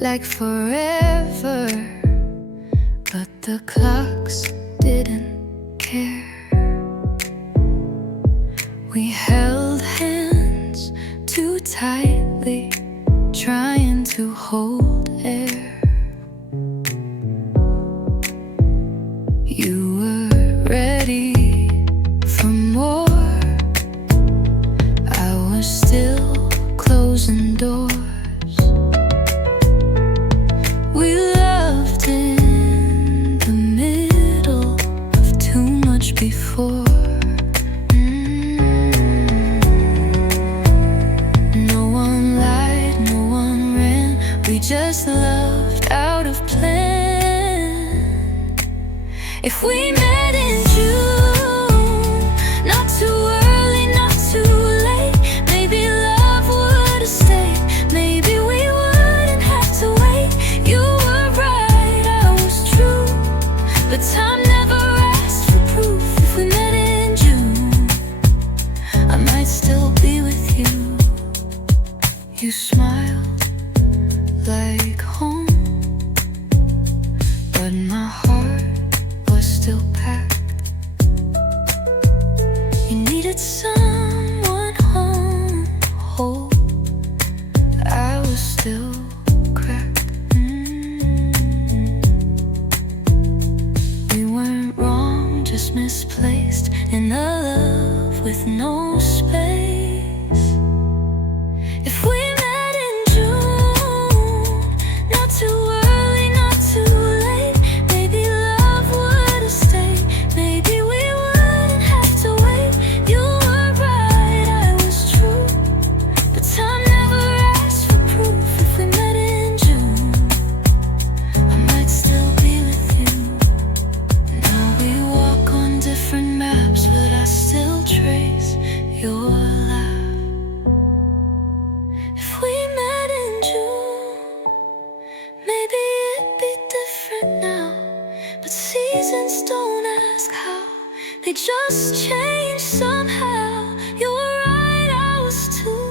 like forever, but the clocks didn't care. We held hands too tightly, trying to hold air. You were ready for more, I was still closing doors. We loved in the middle of too much before. No one lied, no one ran, we just loved out of plan. If we met in June, not too early, not too late, maybe love would have stayed, maybe we wouldn't have to wait. You were right, I was true, but time never asked for proof. If we met in June, I might still be with you. You smiled like home, but my heart was still packed. You needed someone home, whole, I was still cracked. We weren't wrong, just misplaced in a love with no space. If we met in June, not too early, not too late, maybe love would have stayed, maybe we wouldn't have to wait. You were right, I was true, but time never asked for proof. If we met in June, I might still be with you. Now we walk on different maps, but I still trace your laugh. If we met in June, maybe it'd be different now, but seasons don't ask how, they just change somehow. You were right, I was too,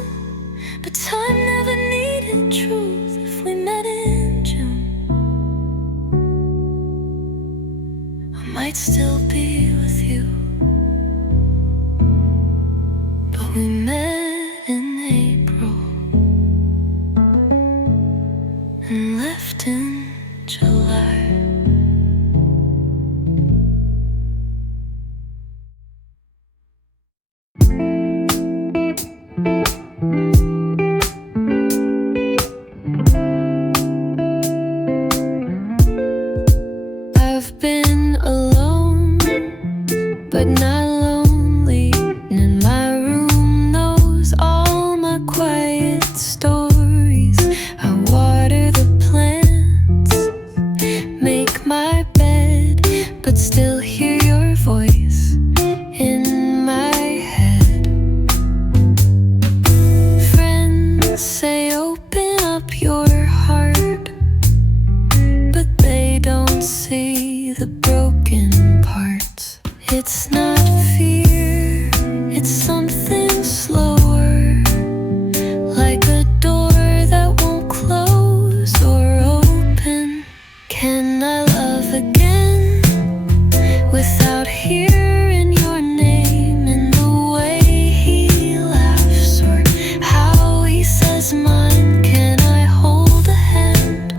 but time never needed truth. If we met in June, I might still be with you, but we met in April and left in July. I've been alone, but not lonely. And my room knows all my quiet stories. I water the plants, make my bed, but still hear your voice in my head. Friends say open up your heart, but they don't see the broken parts. It's not fear, it's something slower, like a door that won't close or open. Can I love again without hearing your name and the way he laughs or how he says mine? Can I hold a hand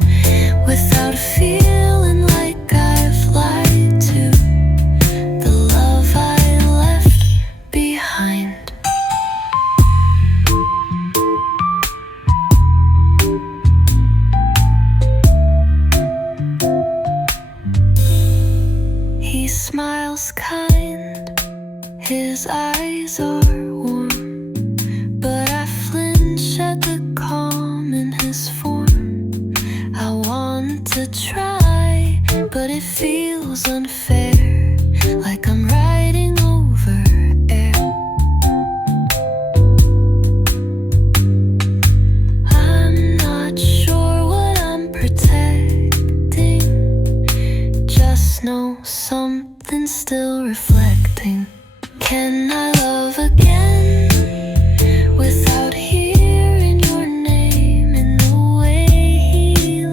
without feeling like I've lied to the love I left behind? He smiles kind, his eyes are warm, but I flinch at the calm in his form. I want to try, but it feels unfair, like I'm riding over air. I'm not sure what I'm protecting, just know something's still reflecting. Can I love again without hearing your name and the way he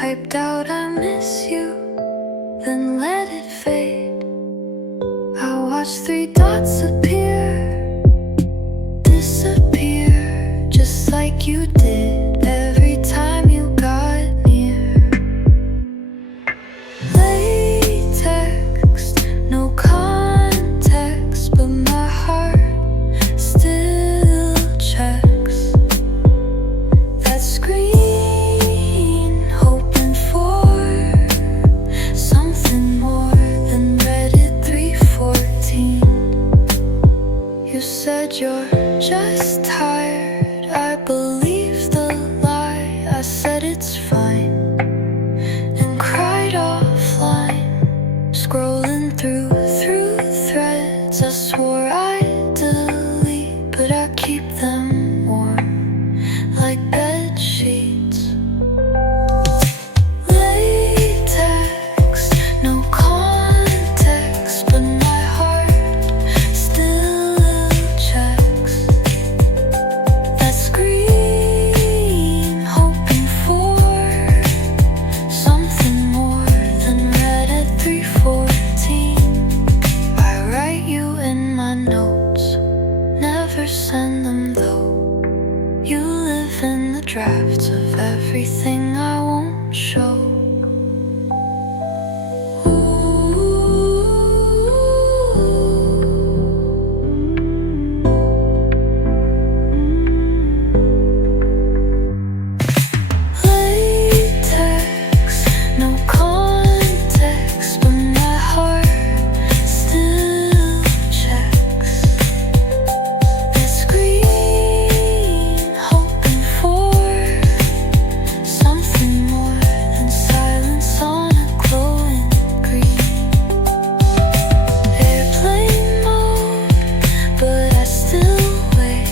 typed out I miss you, then let it fade. I watched 3 dots appear, disappear, just like you did every time you got near. Latex, no context, but my heart still checks that screen, hoping for something more than Reddit 314. You said you're just tired, I believed the lie. I said it's fine and cried offline, scrolling through threads I swore I'd delete, but I keep them warm like bed sheets. Latex, no context, but my heart still checks that screen, hoping for something more than red at 314. I write you in my notes, never send them though. You live in the drafts of everything I won't show. Latex, no context, but my heart still checks that screen, hoping for something more than silence on a glowing green. Airplane mode, but I still wait.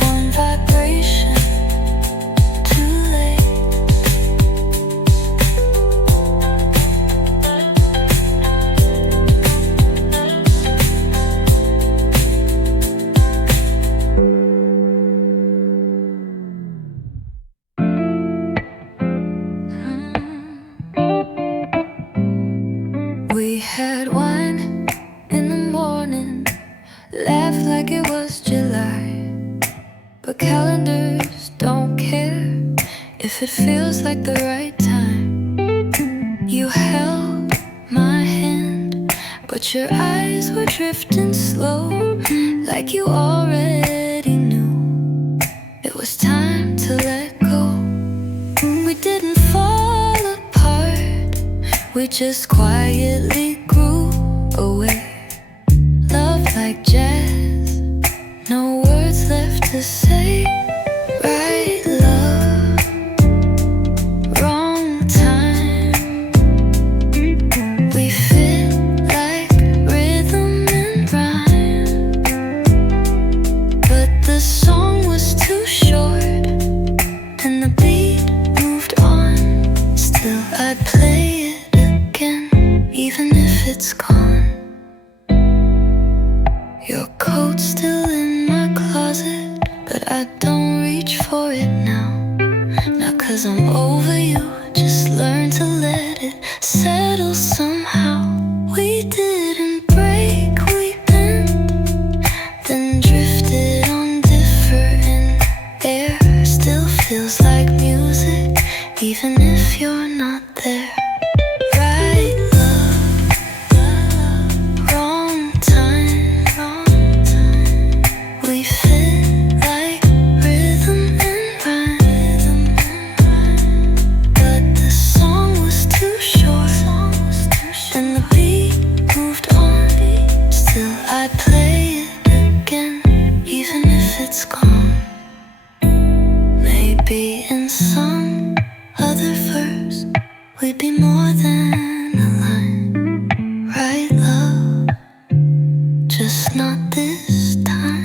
One vibration, too late. We had wine in the morning, laughed like it was July, but calendars don't care if it feels like the right time. You held my hand, but your eyes were drifting slow, like you already knew it was time to let go. We didn't fall apart, we just quietly grew away. Love like jazz, no words left to say. Right love, wrong time. We fit like rhythm and rhyme, but the song was too short and the beat moved on. Still I'd play it again, even if it's gone. Your coat's still in my closet, but I don't reach for it now. Not 'cause I'm over you, just learn to let it settle somehow. We didn't break, we bent, then drifted on different air. Still feels like music, even if you're not there. Right love, wrong time. We fit like rhythm and rhyme, but the song was too short and the beat moved on. Still I'd play it again, even if it's gone. Maybe in some other verse we'd be more than a line. Right love, just not this time.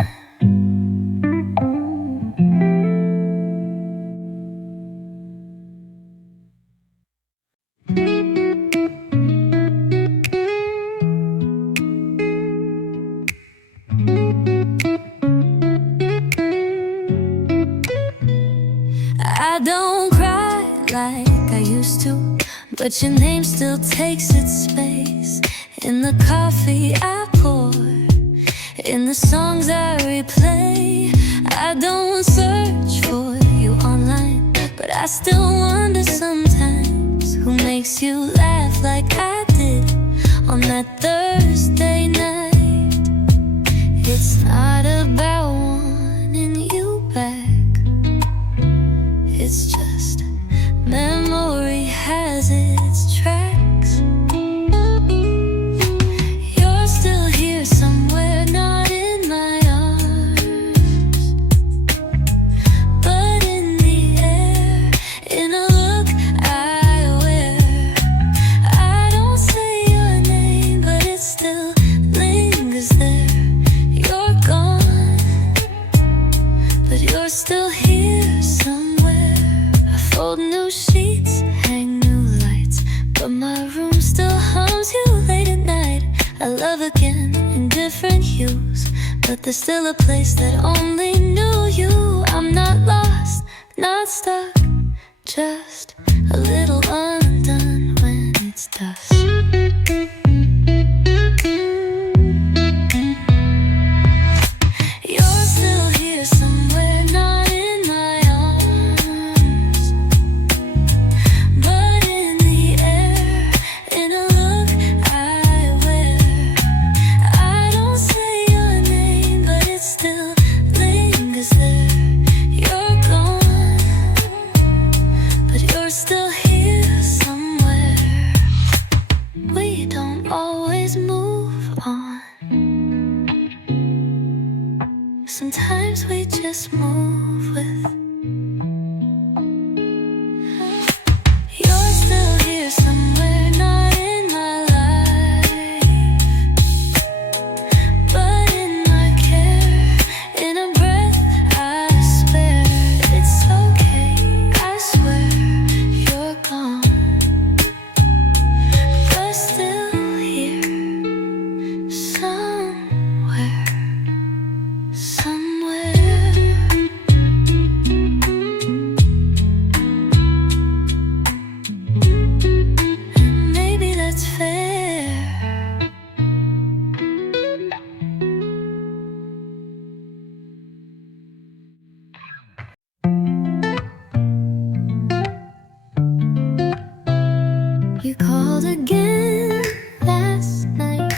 I don't cry like I used to, but your name still takes its space in the coffee I pour, in the songs I replay. I don't search for you online, but I still wonder sometimes who makes you laugh like I did on that Thursday night. It's not about wanting you back, it's just memory has its tracks. You're still here somewhere, not in my arms, but in the air, in a look I wear. I don't say your name, but it still lingers there. You're gone, but you're still here somewhere. I fold new sheets, hang new lights, but my room still hums you late at night. I love again in different hues, but there's still a place that only knew you. I'm not lost, not stuck, just a little undone when it's dusk. You're still here somewhere, not in my arms, but in the air, in a look I wear. I don't say your name, but it still lingers there. You're gone, but you're still here somewhere. We don't always move on, sometimes we just move with. You're still here somewhere, not in my life, but in my care, in a breath I swear. It's okay, I swear. You're gone, but still here somewhere, somewhere. And maybe that's fair. You called again last night,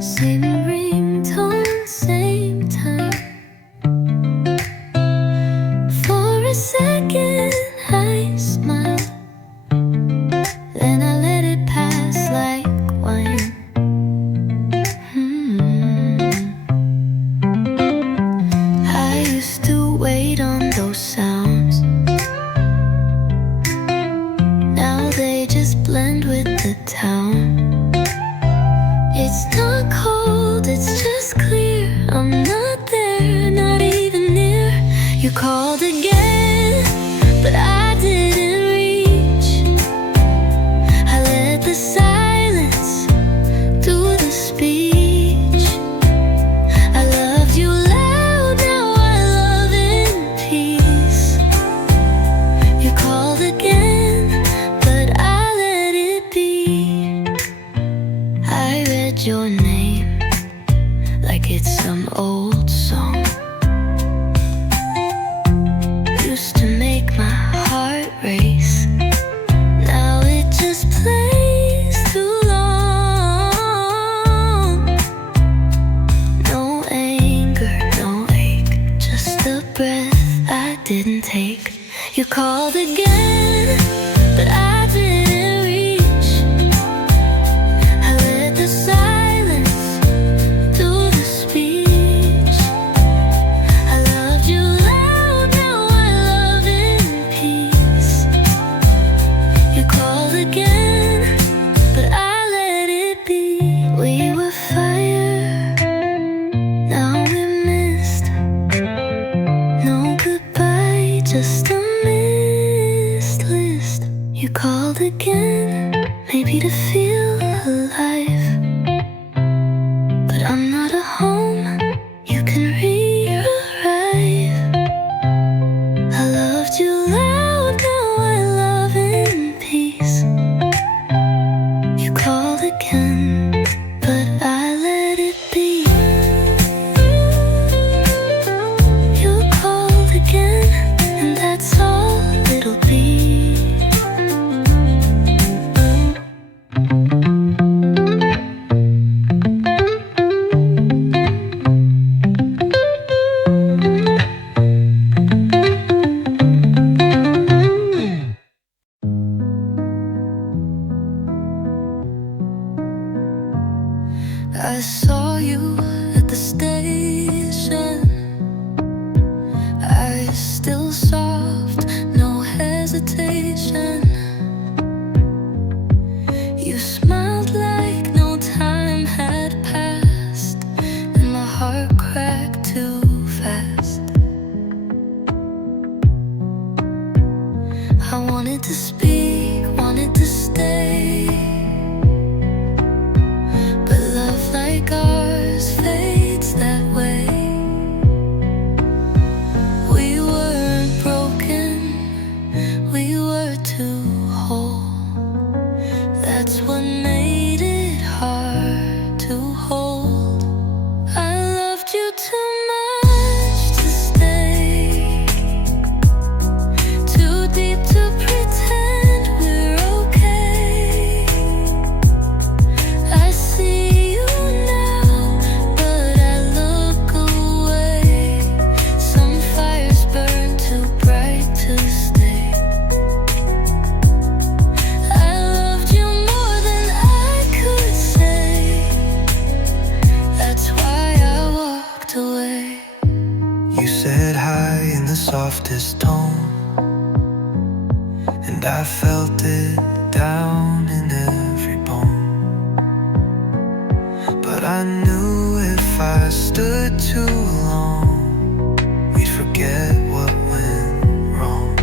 same ringtone, same time. For a second I smiled, then I let it pass like wine. I used to wait on those sounds, now they just blend with the town. It's not cold, it's just clear. I'm not there, not even near. You called again, but I didn't reach. I let the silence do the speech. I loved you loud, now I love in peace. You called again, but I let it be. I read your name like it's some old song. Used to make my heart race, now it just plays too long. No anger, no ache, just a breath I didn't take. You called again, but I didn't reach. I let the silence do the speech. I loved you loud, now I love in peace. You called again, but I let it be. We were fire, now we're mist. No goodbye, just a missed list. You called again, maybe to feel alive, but I'm not a home you can re-arrive. I loved you loud, ocean. You smiled like no time had passed, and my heart cracked too fast. I wanted to speak, wanted to stay, but love like ours fades that way. We weren't broken, we were too whole. That's what made it hard to hold. I loved you too much to stay, too deep to pretend we're okay. I see you now, but I look away. Some fires burn too bright to stay. I loved you more than I could say. That's why I walked away. You said hi in the softest tone, and I felt it down in every bone. But I knew if I stood too long, we'd forget what went wrong.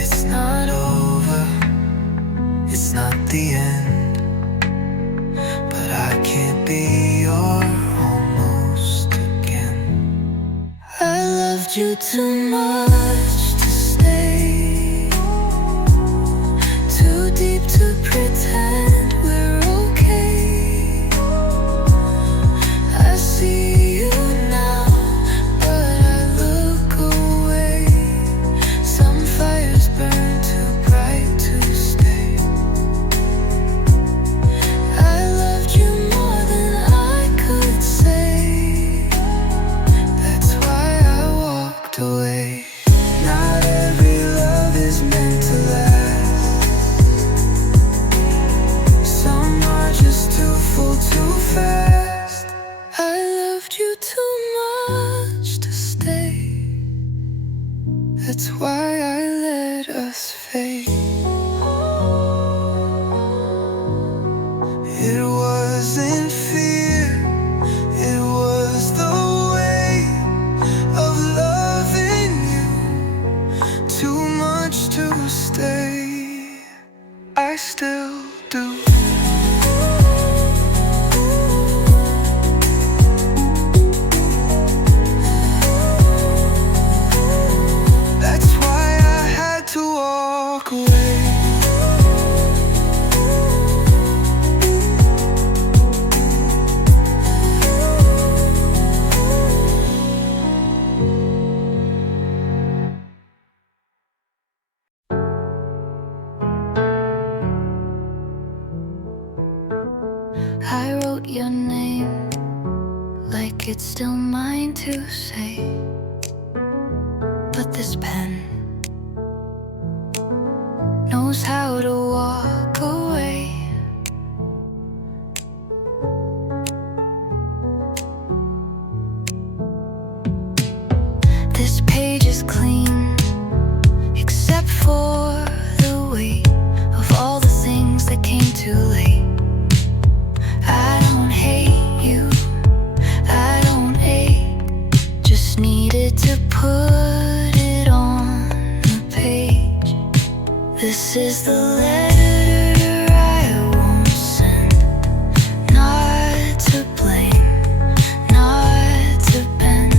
It's not over, it's not the end, but I can't be your almost again. I loved you too much to stay, too deep to pretend we're okay. I see you now, but I look away. Some fires burn too bright to stay. I loved you more than I could say. That's why I walked away. Not every love is meant to last. Some are just too full too fast. I loved you too much to stay. That's why I let us fade. It wasn't fear, it was the way of loving you. Too much to stay, I still do. That's why I had to walk away. I wrote your name like it's still mine to say, but this pen knows how to walk away. This page is clean, except for the weight of all the things that came too late. I don't hate you, I don't ache, just needed to put it on the page. This is the letter I won't send, not to blame, not to bend.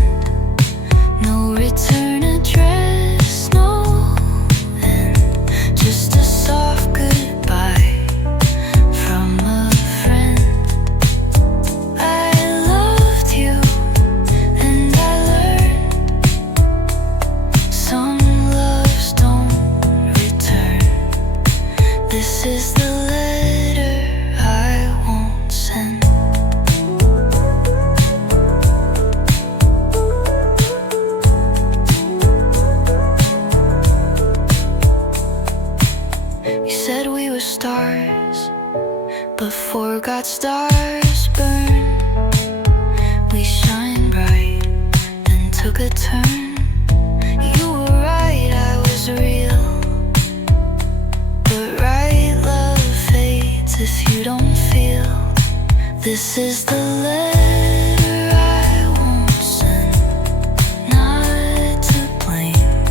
No return address, no end, just a soft goodbye from a friend. I loved you, and I learned some loves don't return. This is the letter I won't send. Not to blame,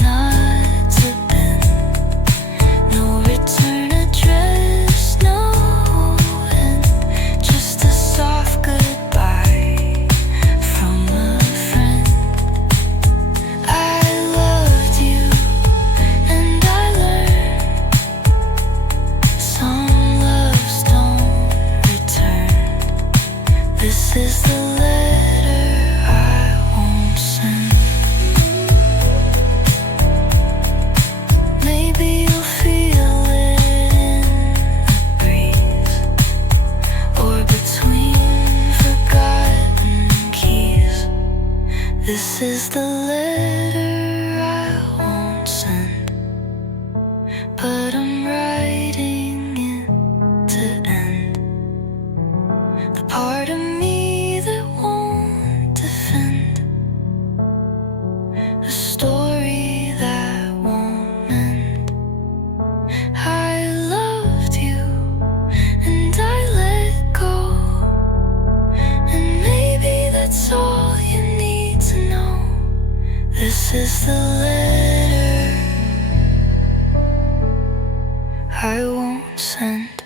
not to bend. No return address, no end. Just a soft goodbye from a friend. I loved you and I learned some loves don't return. This is the letter I won't send. Maybe you'll feel it in the breeze or between forgotten keys. This is the letter I won't send, but I'm writing it to end. The part of me that won't defend, a story that won't mend. I loved you and I let go, and maybe that's all you need to know. This is the letter I won't send.